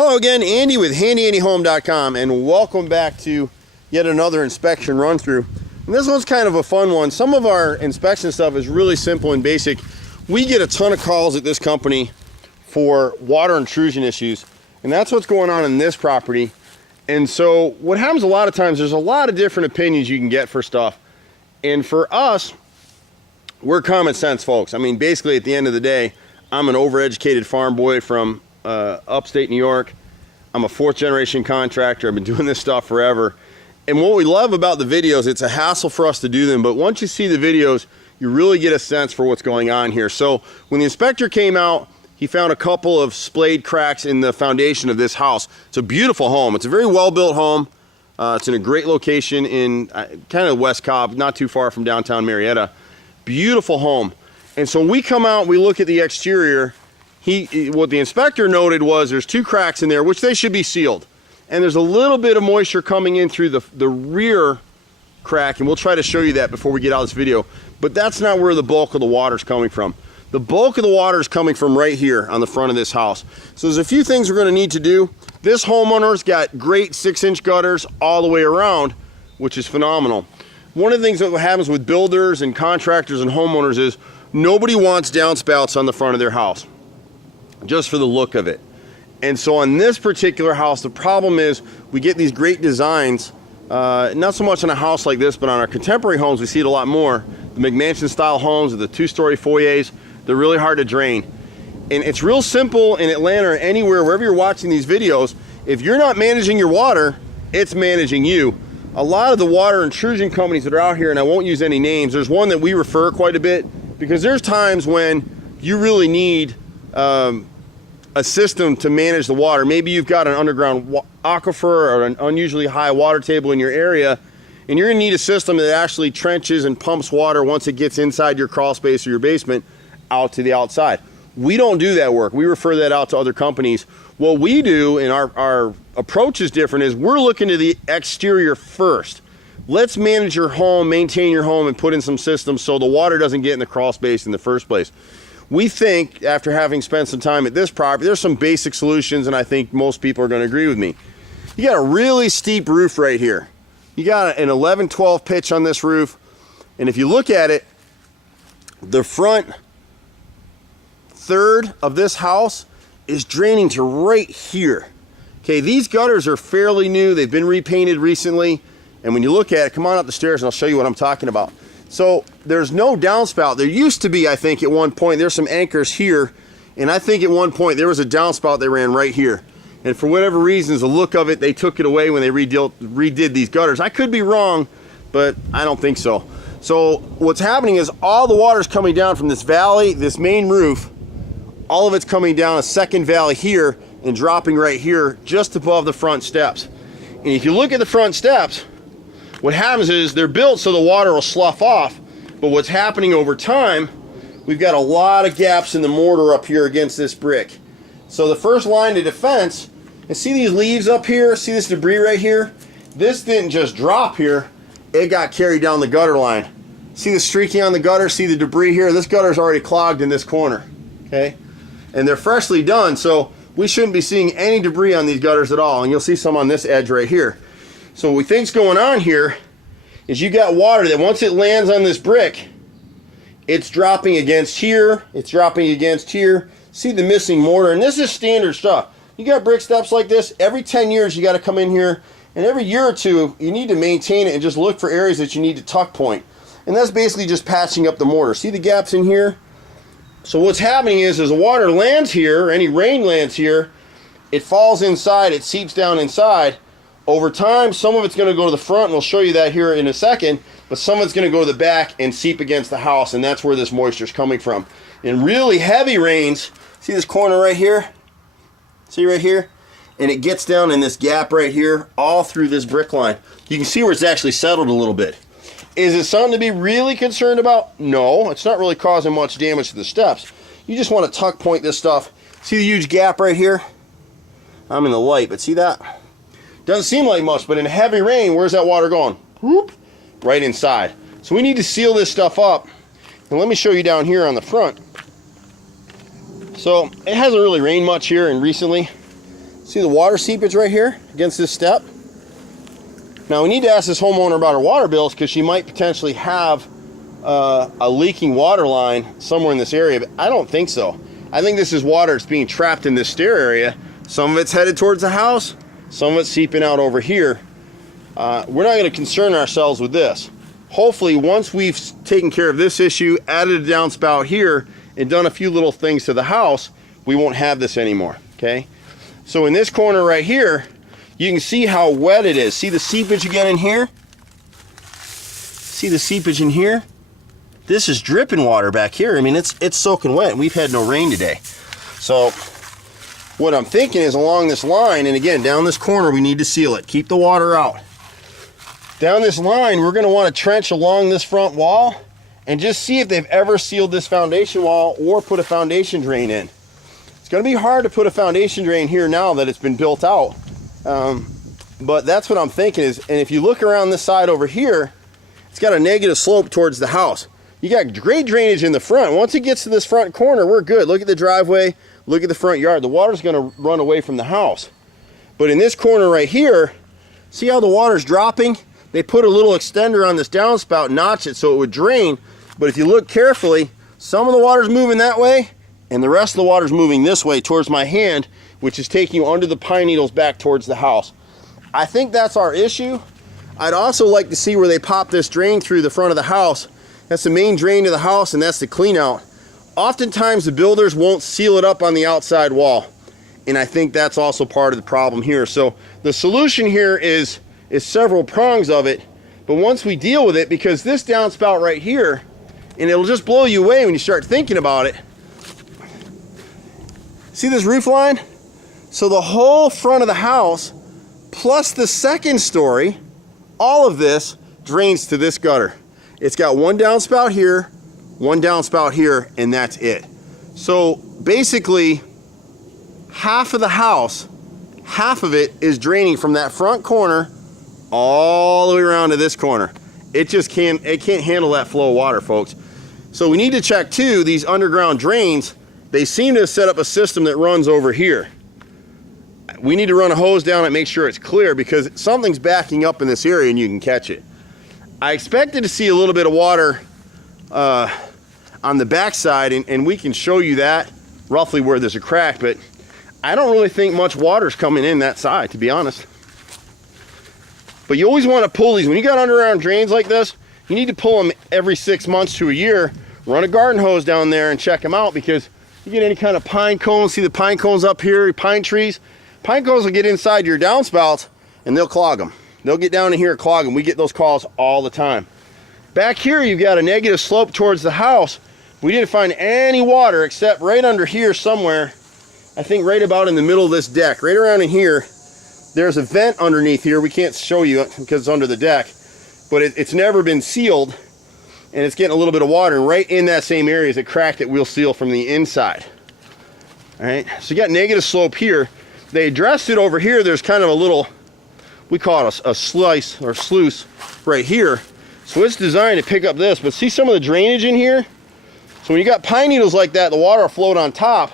Hello again, Andy with HandyANDYHome.com, and welcome back to yet another inspection run through. And this one's kind of a fun one. Some of our inspection stuff is really simple and basic. We get a ton of calls at this company for water intrusion issues, and that's what's going on in this property. And so what happens a lot of times, there's a lot of different opinions you can get for stuff. And for us, we're common sense folks. I mean, basically at the end of the day, I'm an overeducated farm boy from upstate New York. I'm a fourth generation contractor. I've been doing this stuff forever. And what we love about the videos, it's a hassle for us to do them, but once you see the videos, you really get a sense for what's going on here. So when the inspector came out, he found a couple of splayed cracks in the foundation of this house. It's a beautiful home. It's a very well-built home. It's in a great location in kind of West Cobb, not too far from downtown Marietta. Beautiful home. And so when we come out, we look at the exterior. What the inspector noted was there's two cracks in there, which they should be sealed. And there's a little bit of moisture coming in through the rear crack, and we'll try to show you that before we get out of this video. But that's not where the bulk of the water is coming from. The bulk of the water is coming from right here on the front of this house. So there's a few things we're going to need to do. This homeowner's got great 6-inch gutters all the way around, which is phenomenal. One of the things that happens with builders and contractors and homeowners is nobody wants downspouts on the front of their house, just for the look of it. And so on this particular house, the problem is we get these great designs, not so much on a house like this, but on our contemporary homes, we see it a lot more. The McMansion style homes with the 2-story foyers, they're really hard to drain. And it's real simple in Atlanta or anywhere, wherever you're watching these videos. If you're not managing your water, it's managing you. A lot of the water intrusion companies that are out here, and I won't use any names, there's one that we refer quite a bit, because there's times when you really need a system to manage the water. Maybe you've got an underground aquifer or an unusually high water table in your area, and you're gonna need a system that actually trenches and pumps water once it gets inside your crawl space or your basement out to the outside. We don't do that work. We refer that out to other companies. What we do, and our approach is different, is we're looking to the exterior first. Let's manage your home, maintain your home, and put in some systems so the water doesn't get in the crawl space in the first place. We think, after having spent some time at this property, there's some basic solutions, and I think most people are going to agree with me. You got a really steep roof right here. You got an 11-12 pitch on this roof, and if you look at it, the front third of this house is draining to right here. Okay, these gutters are fairly new. They've been repainted recently, and when you look at it, come on up the stairs and I'll show you what I'm talking about. So there's no downspout. There used to be, I think, at one point, there's some anchors here, and I think at one point there was a downspout they ran right here. And for whatever reasons, the look of it, they took it away when they redid these gutters. I could be wrong, but I don't think so. So what's happening is all the water's coming down from this valley, this main roof, all of it's coming down a second valley here and dropping right here just above the front steps. And if you look at the front steps, what happens is they're built so the water will slough off, but what's happening over time, we've got a lot of gaps in the mortar up here against this brick. So the first line of defense, and see these leaves up here, see this debris right here? This didn't just drop here, it got carried down the gutter line. See the streaking on the gutter, see the debris here? This gutter's already clogged in this corner, okay? And they're freshly done, so we shouldn't be seeing any debris on these gutters at all, and you'll see some on this edge right here. So what we think's going on here is you got water that once it lands on this brick, it's dropping against here, it's dropping against here. See the missing mortar, and this is standard stuff. You got brick steps like this, every 10 years you got to come in here, and every year or two you need to maintain it and just look for areas that you need to tuck point. And that's basically just patching up the mortar. See the gaps in here? So what's happening is as the water lands here, or any rain lands here, it falls inside, it seeps down inside. Over time, some of it's going to go to the front, and we'll show you that here in a second, but some of it's going to go to the back and seep against the house, and that's where this moisture is coming from. In really heavy rains, see this corner right here? See right here? And it gets down in this gap right here, all through this brick line. You can see where it's actually settled a little bit. Is it something to be really concerned about? No, it's not really causing much damage to the steps. You just want to tuck point this stuff. See the huge gap right here? I'm in the light, but see that? Doesn't seem like much, but in heavy rain, where's that water going? Whoop, right inside. So we need to seal this stuff up. And let me show you down here on the front. So it hasn't really rained much here and recently. See the water seepage right here against this step? Now we need to ask this homeowner about her water bills because she might potentially have a leaking water line somewhere in this area, but I don't think so. I think this is water that's being trapped in this stair area. Some of it's headed towards the house, some of it's seeping out over here. We're not going to concern ourselves with this. Hopefully, once we've taken care of this issue, added a downspout here, and done a few little things to the house, we won't have this anymore, okay? So in this corner right here, you can see how wet it is. See the seepage again in here? See the seepage in here? This is dripping water back here. I mean, it's soaking wet, and we've had no rain today. So what I'm thinking is along this line, and again, down this corner, we need to seal it. Keep the water out. Down this line, we're gonna wanna trench along this front wall and just see if they've ever sealed this foundation wall or put a foundation drain in. It's gonna be hard to put a foundation drain here now that it's been built out. But that's what I'm thinking is, and if you look around this side over here, it's got a negative slope towards the house. You got great drainage in the front. Once it gets to this front corner, we're good. Look at the driveway, look at the front yard. The water's gonna run away from the house. But in this corner right here, see how the water's dropping? They put a little extender on this downspout, notch it so it would drain. But if you look carefully, some of the water's moving that way, and the rest of the water's moving this way towards my hand, which is taking you under the pine needles back towards the house. I think that's our issue. I'd also like to see where they pop this drain through the front of the house. That's the main drain to the house, and that's the clean out. Oftentimes the builders won't seal it up on the outside wall, and I think that's also part of the problem here. So the solution here is several prongs of it, but once we deal with it, because this downspout right here, and it'll just blow you away when you start thinking about it. See this roof line? So the whole front of the house, plus the second story, all of this drains to this gutter. It's got one downspout here, and that's it. So basically, half of the house, half of it is draining from that front corner all the way around to this corner. It can't handle that flow of water, folks. So we need to check too, these underground drains, they seem to have set up a system that runs over here. We need to run a hose down and make sure it's clear because something's backing up in this area and you can catch it. I expected to see a little bit of water on the back side, and we can show you that roughly where there's a crack, but I don't really think much water's coming in that side, to be honest. But you always want to pull these. When you got underground drains like this, you need to pull them every 6 months to a year. Run a garden hose down there and check them out because you get any kind of pine cones. See the pine cones up here, pine trees? Pine cones will get inside your downspouts and they'll clog them. They'll get down in here and clog them. We get those calls all the time. Back here, you've got a negative slope towards the house. We didn't find any water except right under here somewhere. I think right about in the middle of this deck, right around in here. There's a vent underneath here. We can't show you it because it's under the deck, but it's never been sealed and it's getting a little bit of water. And right in that same area is a crack that we'll seal from the inside. All right, so you got negative slope here. They addressed it over here. There's kind of a little, we call it a slice or sluice right here. So it's designed to pick up this, but see some of the drainage in here? So when you got pine needles like that, the water will float on top.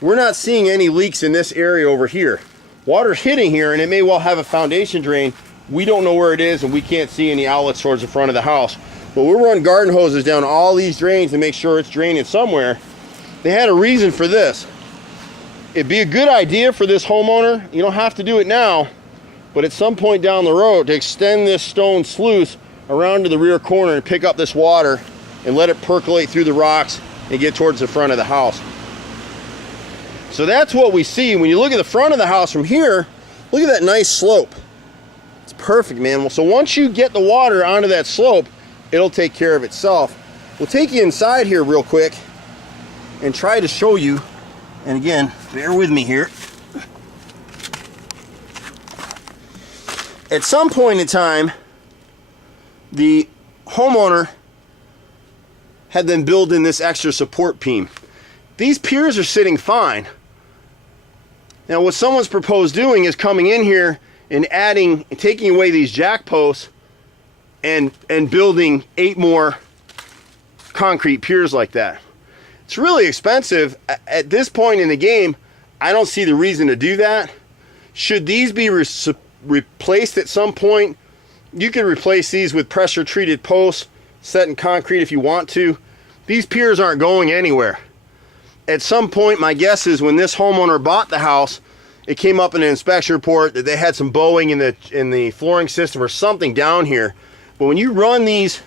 We're not seeing any leaks in this area over here. Water's hitting here and it may well have a foundation drain. We don't know where it is and we can't see any outlets towards the front of the house. But we'll run garden hoses down all these drains to make sure it's draining somewhere. They had a reason for this. It'd be a good idea for this homeowner, you don't have to do it now, but at some point down the road to extend this stone sluice around to the rear corner and pick up this water and let it percolate through the rocks and get towards the front of the house. So that's what we see. When you look at the front of the house from here, look at that nice slope. It's perfect, man. Well, so once you get the water onto that slope, it'll take care of itself. We'll take you inside here real quick and try to show you, and again, bear with me here. At some point in time, the homeowner had them build in this extra support beam. These piers are sitting fine. Now what someone's proposed doing is coming in here and adding, taking away these jack posts and building 8 more concrete piers like that. It's really expensive. At this point in the game, I don't see the reason to do that. Should these be replaced at some point, you can replace these with pressure treated posts set in concrete if you want to. These piers aren't going anywhere. At some point, my guess is when this homeowner bought the house, it came up in an inspection report that they had some bowing in the flooring system or something down here. But when you run these,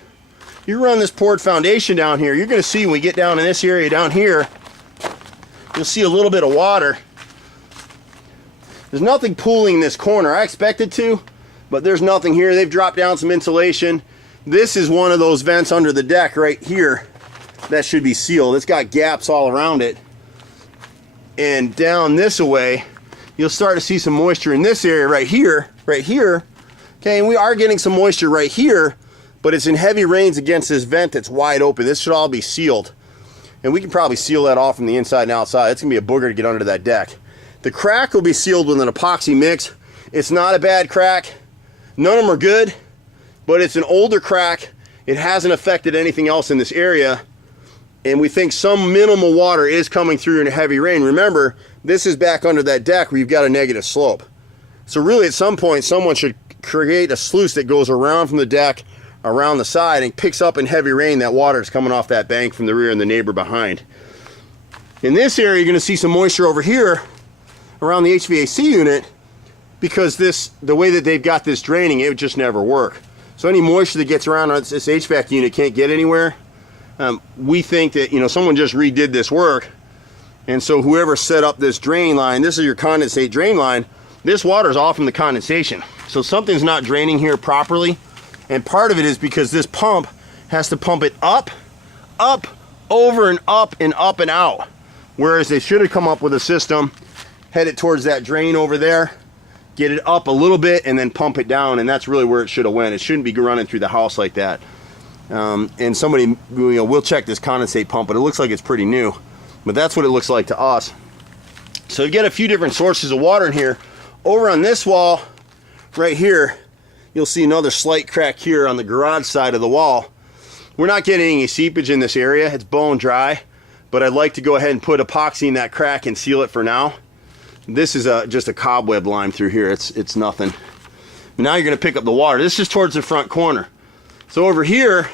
you run this poured foundation down here, you're going to see when we get down in this area down here, you'll see a little bit of water. There's nothing pooling in this corner. I expected to, but there's nothing here. They've dropped down some insulation. This is one of those vents under the deck right here that should be sealed. It's got gaps all around it. And down this way, you'll start to see some moisture in this area right here. Okay, and we are getting some moisture right here, but it's in heavy rains against this vent that's wide open. This should all be sealed. And we can probably seal that off from the inside and outside. It's gonna be a booger to get under that deck. The crack will be sealed with an epoxy mix. It's not a bad crack. None of them are good, but it's an older crack. It hasn't affected anything else in this area. And we think some minimal water is coming through in a heavy rain. Remember, this is back under that deck where you've got a negative slope. So really at some point, someone should create a sluice that goes around from the deck, around the side, and picks up in heavy rain that water is coming off that bank from the rear and the neighbor behind. In this area, you're gonna see some moisture over here around the HVAC unit, because the way that they've got this draining, it would just never work. So any moisture that gets around this HVAC unit can't get anywhere. We think that, you know, someone just redid this work, and so whoever set up this drain line, this is your condensate drain line, this water is all from the condensation. So something's not draining here properly, and part of it is because this pump has to pump it up, over and up and out, whereas they should have come up with a system, head it towards that drain over there, get it up a little bit, and then pump it down, and that's really where it should have went. It shouldn't be running through the house like that. And somebody, you know, will check this condensate pump, but it looks like it's pretty new. But that's what it looks like to us. So you get a few different sources of water in here. Over on this wall, right here, you'll see another slight crack here on the garage side of the wall. We're not getting any seepage in this area. It's bone dry, but I'd like to go ahead and put epoxy in that crack and seal it for now. This is just a cobweb line through here. It's nothing. Now you're gonna pick up the water. This is towards the front corner. So over here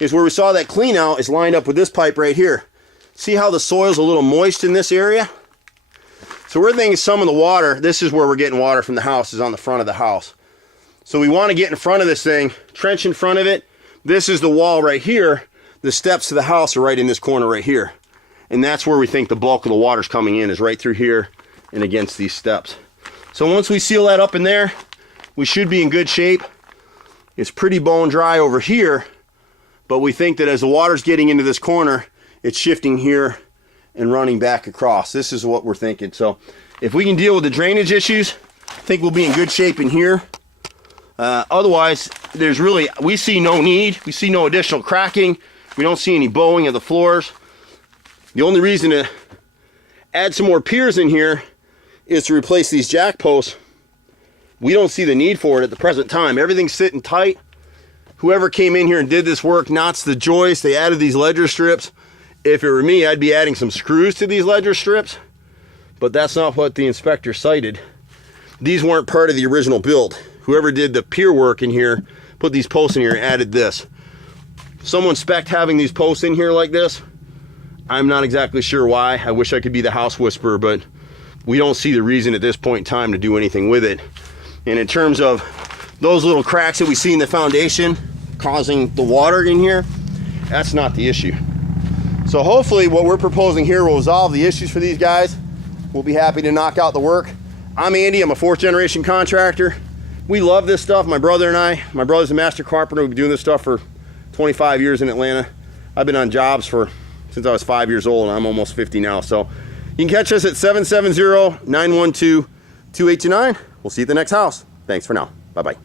is where we saw that clean out is lined up with this pipe right here. See how the soil's a little moist in this area? So we're thinking some of the water, this is where we're getting water from the house, is on the front of the house. So we want to get in front of this thing, trench in front of it. This is the wall right here. The steps to the house are right in this corner right here. And that's where we think the bulk of the water's coming in, is right through here and against these steps. So once we seal that up in there, we should be in good shape. It's pretty bone dry over here, but we think that as the water's getting into this corner, it's shifting here and running back across. This is what we're thinking. So if we can deal with the drainage issues, I think we'll be in good shape in here. Otherwise, we see no need. We see no additional cracking. We don't see any bowing of the floors. The only reason to add some more piers in here is to replace these jack posts. We don't see the need for it at the present time. Everything's sitting tight. Whoever came in here and did this work knots the joist. They added these ledger strips. If it were me, I'd be adding some screws to these ledger strips, but that's not what the inspector cited. These weren't part of the original build. Whoever did the pier work in here put these posts in here and added this. Someone spec'd having these posts in here like this. I'm not exactly sure why. I wish I could be the house whisperer, but we don't see the reason at this point in time to do anything with it. And in terms of those little cracks that we see in the foundation causing the water in here, that's not the issue. So hopefully what we're proposing here will resolve the issues for these guys. We'll be happy to knock out the work. I'm Andy, I'm a 4th generation contractor. We love this stuff, my brother and I. My brother's a master carpenter. We've been doing this stuff for 25 years in Atlanta. I've been on jobs since I was 5 years old, and I'm almost 50 now. So you can catch us at 770-912-2829. We'll see you at the next house. Thanks for now. Bye-bye.